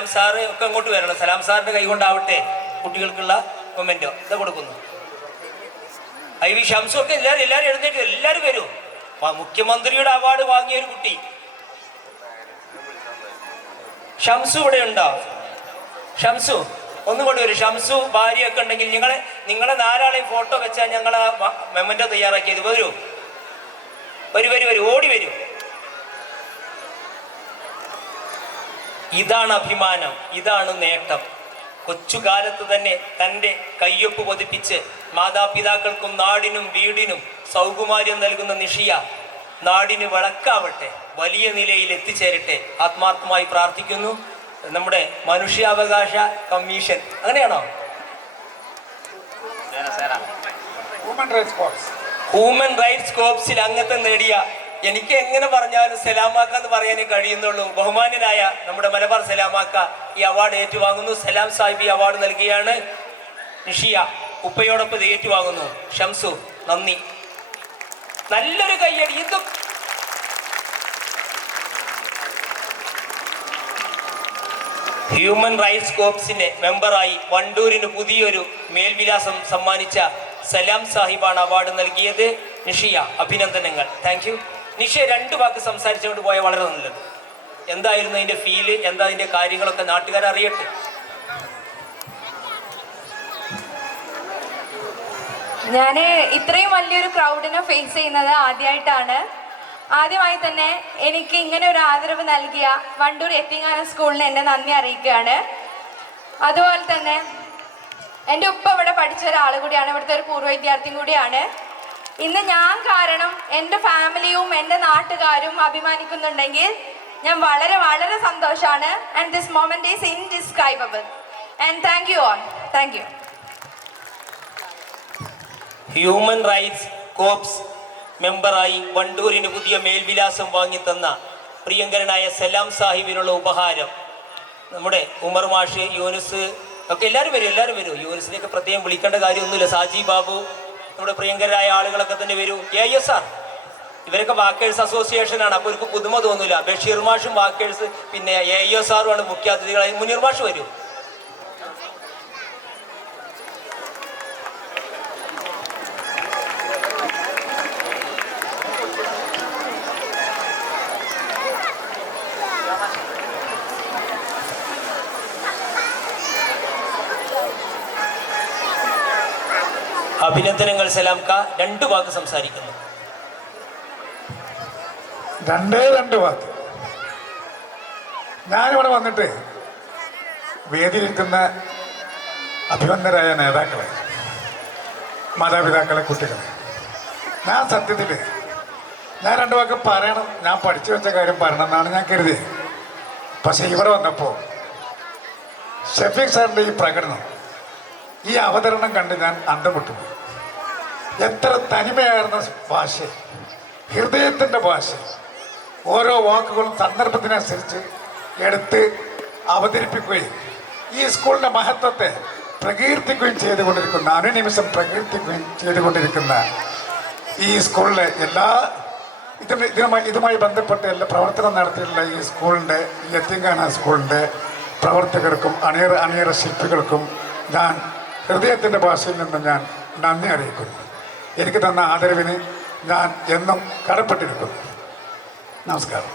സലാം sir ഒക്കെ അങ്ങോട്ട് വരണം. സലാം സാറിന്റെ കൈ കൊണ്ടാവട്ടെ കുട്ടികൾക്കുള്ള മൊമെന്റോ ഇത് കൊടുക്കുന്നു. ഐ വി ഷംസും ഒക്കെ എല്ലാവരും എഴുന്നേറ്റ് എല്ലാവരും വരും. മുഖ്യമന്ത്രിയുടെ അവാർഡ് വാങ്ങിയ ഒരു കുട്ടി ഷംസു ഇവിടെ ഉണ്ടോ? ഷംസു ഒന്നും കൊണ്ട് വരും. ഷംസു ഭാര്യയൊക്കെ ഉണ്ടെങ്കിൽ നിങ്ങളെ നാലാളെയും ഫോട്ടോ വെച്ചാൽ ഞങ്ങൾ മെമ്മന്റോ തയ്യാറാക്കിയത്. വരൂ ഓടി വരൂ. ഇതാണ് അഭിമാനം, ഇതാണ് നേട്ടം. കൊച്ചുകാലത്ത് തന്നെ തൻ്റെ കയ്യൊപ്പ് പതിപ്പിച്ച് മാതാപിതാക്കൾക്കും നാടിനും വീടിനും സൗകുമാര്യം നൽകുന്ന നിഷിയ നാടിന് വിളക്കാവട്ടെ, വലിയ നിലയിൽ എത്തിച്ചേരട്ടെ. ആത്മാർത്ഥമായി പ്രാർത്ഥിക്കുന്നു. നമ്മുടെ മനുഷ്യാവകാശ കമ്മീഷൻ അങ്ങനെയാണോ? ഹ്യൂമൻ റൈറ്റ്സ് കോർപ്സിൽ അംഗത്വം നേടിയ എനിക്ക് എങ്ങനെ പറഞ്ഞാലും സലാമാക്ക എന്ന് പറയാനേ കഴിയുന്നുള്ളൂ. ബഹുമാന്യനായ നമ്മുടെ മലബാർ സലാമാക്ക ഈ അവാർഡ് ഏറ്റുവാങ്ങുന്നു. സലാം സാഹിബ് ഈ അവാർഡ് നൽകുകയാണ്. നിഷിയ ഉപ്പയോടൊപ്പം ഇത് ഏറ്റുവാങ്ങുന്നു. ഷംസു നന്ദി. നല്ലൊരു കയ്യടി. ഇതും ഹ്യൂമൻ റൈറ്റ്സ് കോർപ്സിന്റെ മെമ്പറായി വണ്ടൂരിന് പുതിയൊരു മേൽവിലാസം സമ്മാനിച്ച സലാം സാഹിബാണ് അവാർഡ് നൽകിയത്. നിഷിയ അഭിനന്ദനങ്ങൾ. Thank you. നിഷിയ 2 വാക്ക് സംസാരിച്ചുകൊണ്ട് പോയാൽ വളരെ നല്ലത്. എന്തായിരുന്നു അതിന്റെ ഫീല്, എന്താ അതിന്റെ കാര്യങ്ങളൊക്കെ നാട്ടുകാർ അറിയട്ടെ. ഞാൻ ഇത്രയും വലിയൊരു ക്രൗഡിനെ ഫേസ് ചെയ്യുന്നത് ആദ്യമായിട്ടാണ്. ആദ്യമായി തന്നെ എനിക്ക് ഇങ്ങനെ ഒരു ആദരവ് നൽകിയ വണ്ടൂർ യത്തീംഖാന സ്കൂളിന് എൻ്റെ നന്ദി അറിയിക്കുകയാണ്. അതുപോലെ തന്നെ എൻ്റെ ഉപ്പ ഇവിടെ പഠിച്ച ഒരാൾ കൂടിയാണ്, ഇവിടുത്തെ ഒരു പൂർവ്വ വിദ്യാർത്ഥിയും കൂടിയാണ്. ഇന്ന് ഞാൻ കാരണം എൻ്റെ ഫാമിലിയും എൻ്റെ നാട്ടുകാരും അഭിമാനിക്കുന്നുണ്ടെങ്കിൽ ഞാൻ വളരെ വളരെ സന്തോഷമാണ്. And this moment is indescribable. And thank you all. Thank you. Human rights corps മെമ്പറായി വണ്ടൂരിന് പുതിയ മേൽവിലാസം വാങ്ങിത്തന്ന പ്രിയങ്കരനായ സലാം സാഹിബിനുള്ള ഉപഹാരം. നമ്മുടെ ഉമർ മാഷ്, യൂനുസ് ഒക്കെ എല്ലാവരും വരും. യൂനുസിനെയൊക്കെ പ്രത്യേകം വിളിക്കേണ്ട കാര്യമൊന്നുമില്ല. സാജി ബാബു, നമ്മുടെ പ്രിയങ്കരായ ആളുകളൊക്കെ തന്നെ വരൂ. ASR ഇവരൊക്കെ വാക്കേഴ്സ് അസോസിയേഷനാണ്, അപ്പോൾ ഇവർക്ക് പുതുമ തോന്നില്ല. ബഷീർ മാഷും വാക്കേഴ്സ്, പിന്നെ ASR ആണ് മുഖ്യാതിഥികളായി. മുനീർ മാഷ് വരൂ. അഭിനന്ദനങ്ങൾ സലാംക്ക. 2 വാക്ക് സംസാരിക്കുന്നു. 2 വാക്ക്. ഞാനിവിടെ വന്നിട്ട് വേദിയിലിരിക്കുന്ന അഭിമന്യരായ നേതാക്കളെ, മാതാപിതാക്കളെ, കുട്ടികളെ, ഞാൻ സത്യത്തിൽ ഞാൻ 2 വാക്ക് പറയണം, ഞാൻ പഠിച്ചു വെച്ച കാര്യം പറയണം എന്നാണ് ഞാൻ കരുതിയത്. പക്ഷെ ഇവിടെ വന്നപ്പോൾ ഷഫീഖ് സാറിൻ്റെ ഈ പ്രകടനം, ഈ അവതരണം കണ്ട് ഞാൻ അന്തം വിട്ടുപോയി. എത്ര തനിമയായിരുന്ന ഭാഷ, ഹൃദയത്തിൻ്റെ ഭാഷ, ഓരോ വാക്കുകളും സന്ദർഭത്തിനനുസരിച്ച് എടുത്ത് അവതരിപ്പിക്കുകയും ഈ സ്കൂളിൻ്റെ മഹത്വത്തെ പ്രകീർത്തിക്കുകയും ചെയ്തുകൊണ്ടിരിക്കുന്ന, അനുനിമിഷം പ്രകീർത്തിക്കുകയും ചെയ്തുകൊണ്ടിരിക്കുന്ന ഈ സ്കൂളിലെ എല്ലാ ഇതുമായി ബന്ധപ്പെട്ട എല്ലാ പ്രവർത്തനം നടത്തിയിട്ടുള്ള ഈ സ്കൂളിൻ്റെ, ഈ യത്തീംഖാന സ്കൂളിൻ്റെ പ്രവർത്തകർക്കും അണിയറ ശില്പികൾക്കും ഞാൻ ഹൃദയത്തിൻ്റെ ഭാഷയിൽ നിന്ന് ഞാൻ നന്ദി അറിയിക്കുന്നു. എനിക്ക് തന്ന ആദരവിന് ഞാൻ എന്നും കടപ്പെട്ടിരിക്കുന്നു. നമസ്കാരം.